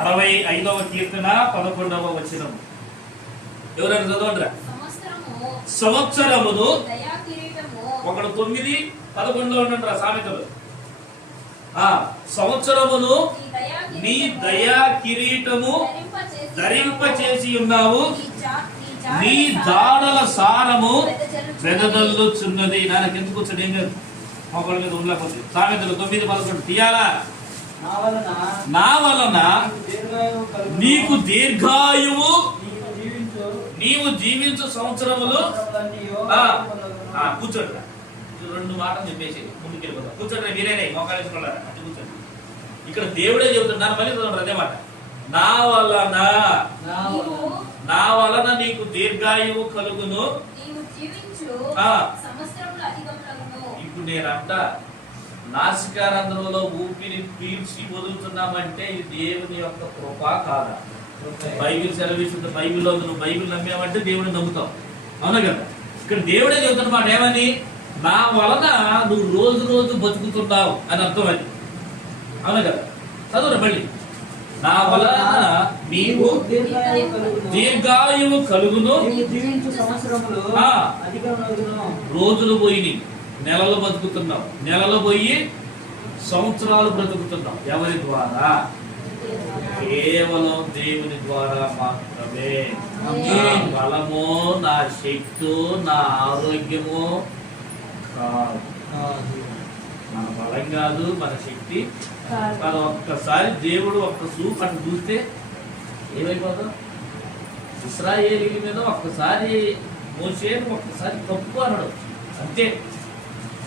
65వ కీర్తన 11వ వచనం. ఎవరైనా చదవండి. సంవత్సరమును ఒకడు 9, 11 ఉండండి సామెతలు. సంవత్సరమును నీ దయా కిరీటము ధరింప చేసి ఉన్నావు, నీ జాడల సారము వెదజల్లుచున్నది. నాకెందుకు కూర్చొని ఏం లేదు, మొక్కల మీద ఉండలేకపోతే. సామెతలు 9, 11 తీయాలా. నా వలన నీకు దీర్ఘాయువు, నీవు జీవించు సంవత్సరములు. కూర్చోండి, 2 మాటలు చెప్పేసి ముందుకు వెళ్ళిపోతాం. కూర్చోండి, మీరేనే మోకాలేసుకున్నారా అంటే కూర్చోండి. ఇక్కడ దేవుడే చెబుతున్నారు, మళ్ళీ చదవండి అదే మాట. నా వలన నీకు దీర్ఘాయువు కలుగును. ఇప్పుడు నేనంట నాసికారంధ్రంలో ఊపిరి పీల్చి వదులుతున్నామంటే ఇది దేవుని యొక్క కృప కాదా? బైబిల్ సెలవిస్తుంది. బైబిల్లో నువ్వు బైబిల్ నమ్మావంటే దేవుడిని నమ్ముతావు, అవునా కదా? ఇక్కడ దేవుడే చెబుతున్నమాట ఏమని? నా వలన నువ్వు రోజు రోజు బతుకుతున్నావు అని అర్థం. అది అవునా కదా? చదువురా మళ్ళీ. నా వలన నీవు దీర్ఘాయువు కలుగును. రోజులు పోయి నెలలు బతుకుతున్నావు, నెలలు పోయి సంవత్సరాలు బ్రతుకుతున్నావు. ఎవరి ద్వారా? కేవలం దేవుని ద్వారా మాత్రమే. నా బలమో, నా శక్తి, నా ఆరోగ్యమో కాదు. మన బలం కాదు, మన శక్తి కాదు. ఒక్కసారి దేవుడు ఒక్క సూప్ అని చూస్తే ఏమైపోతాం? ఇశ్రాయేలీల మీద ఒక్కసారి మోషేను ఒక్కసారి తప్పు అనడం అంతే.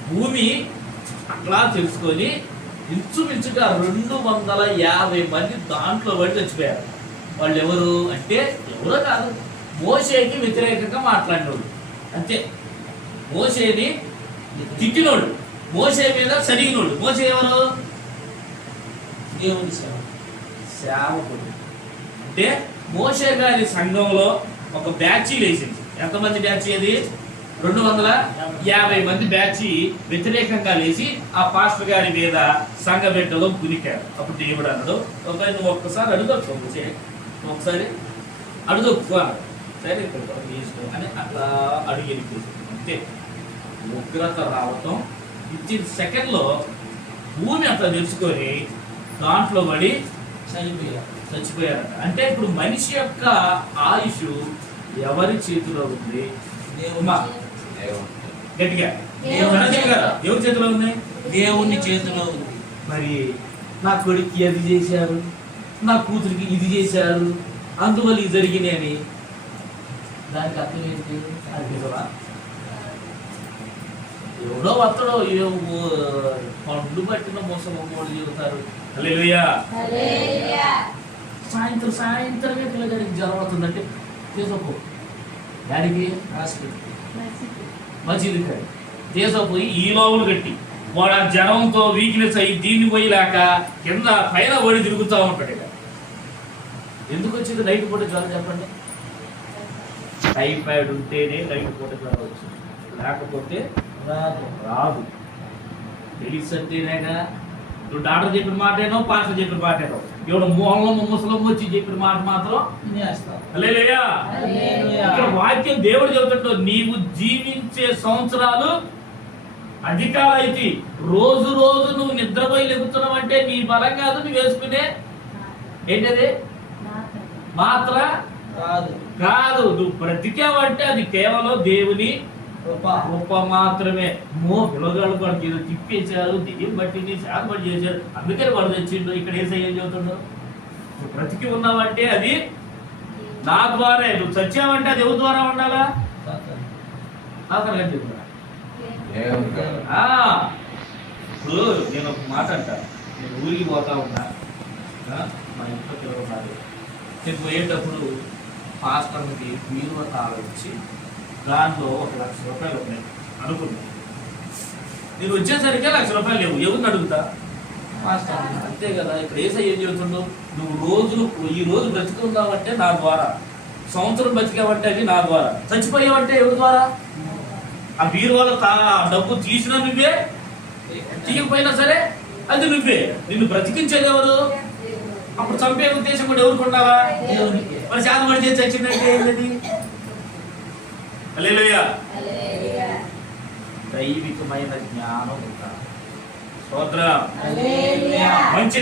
భూమి అట్లా తెలుసుకొని ఇంచుమించుగా 250 మంది దాంట్లో పడి చచ్చిపోయారు. వాళ్ళు ఎవరు అంటే ఎవరో కాదు, మోషేకి వ్యతిరేకంగా మాట్లాడినోడు అంతే. మోషేని తిట్టినోడు, మోషే మీద సరిగినోడు. మోషే ఎవరు? దేవుని సేవకుడు. అంటే మోషే గారి సంఘంలో ఒక బ్యాచీ లేచింది. ఎంతమంది బ్యాచీ అది? 250 మంది బ్యాచి వ్యతిరేకంగా లేచి ఆ పాస్టర్ గారి మీద సంఘ బిడ్డలో కునికారు. అప్పుడు దేవుడు అన్నాడు, నువ్వు ఒక్కసారి అడుగొచ్చు, ఒకసారి అడుగొచ్చు సరే అని అట్లా అడిగి అంతే. ఉగ్రత రావటం ఇచ్చిన సెకండ్లో భూమి అట్లా తెలుసుకొని దాంట్లో పడి చచ్చిపోయారట. అంటే ఇప్పుడు మనిషి యొక్క ఆయుష్ ఎవరి చేతిలో ఉంది? గట్టిగా ఎవరి చేతిలో ఉంది? దేవుని చేతిలో ఉంది. మరి నా కొడుక్కి అది చేశారు, నా కూతురికి ఇది చేశారు, అందువల్ల ఇది జరిగినాయి అని దానికి అర్థం ఏంటి? అది నిజమా? ఎవడో వత్తడో పండ్లు పట్టిన మోసం ఒక్కడు చెబుతారు. హల్లెలూయా. సాయంత్రమే పిల్లగాడికి జ్వరం అవుతుందంటే తీసుకో దానికి మసీదు తీసపోయి ఈ లోవులు కట్టి వాడు ఆ జ్వరంతో వీక్నెస్ అయ్యి దీన్ని పోయి లేక కింద పైన ఓడి తిరుగుతూ ఉంటాడు. ఇక ఎందుకు వచ్చింది నైట్ పూట జ్వరం చెప్పండి? టైఫాయిడ్ ఉంటేనే నైట్ పూట జ్వరం వచ్చింది, లేకపోతే రాదు. తెలిసంటేనేగా నువ్వు డాక్టర్ చెప్పిన మాటేనో పాస్టర్ చెప్పిన మాటేనో ఎవడు మోహంలో ముసలం వచ్చి చెప్పిన మాట మాత్రం ఇక్కడ వాక్యం దేవుడు చెబుతుంటాడు, నీవు జీవించే సంవత్సరాలు అధికాలు అయితే రోజు రోజు నువ్వు నిద్రపోయి లెగుతున్నావు అంటే నీ బలం కాదు, నువ్వు వేసుకునే ఏంటది మాత్ర కాదు. నువ్వు బ్రతికావంటే అది కేవలం దేవుని కృప మాత్రమే. పిల్లగాళ్ళు వాడికి ఏదో తిప్పేశారు, దియ్యం బట్టి శాఖ బట్టి చేశారు, అందుకని వాడు తెచ్చిండు. ఇక్కడ ఏం చెబుతుండవు? నువ్వు బ్రతికి ఉన్నావంటే అది నా ద్వారా. నువ్వు చచ్చావంటే అది ఎవరి ద్వారా ఉండాలా? ఇప్పుడు నేను ఒక మాట అంటాను. నేను ఊరికి పోతా ఉన్నా, మా ఇంట్లో పిల్లలు నేను పోయేటప్పుడు పాస్టర్కి మీరు ఆలోచించి దాంట్లో 1,00,000 రూపాయలు ఉన్నాయి అనుకున్నాను. నేను వచ్చేసరికి 1,00,000 రూపాయలు లేవు. ఎవరిని అడుగుతా? అంతే కదా. ఇక్కడ ఏం చెబుతుండవు? నువ్వు ఈ రోజు బ్రతుకున్నావంటే నా ద్వారా, సంవత్సరం బతికావంటే అది నా ద్వారా, చచ్చిపోయావంటే ఎవరి ద్వారా? ఆ బీరువాలో డబ్బు తీసినా నువ్వే, తీయకపోయినా సరే అది నువ్వే. నిన్ను బ్రతికించేది ఎవరు? అప్పుడు చంపే ఉద్దేశం కూడా ఎవరికి ఉండాలా? దేవునికి. మరి శాతపడి చేసి చచ్చిందంటే ఏంటది? హల్లెలూయా. దైవికమైన జ్ఞానం ఉండాలి. స్తోత్రం. హల్లెలూయా. మంచిది.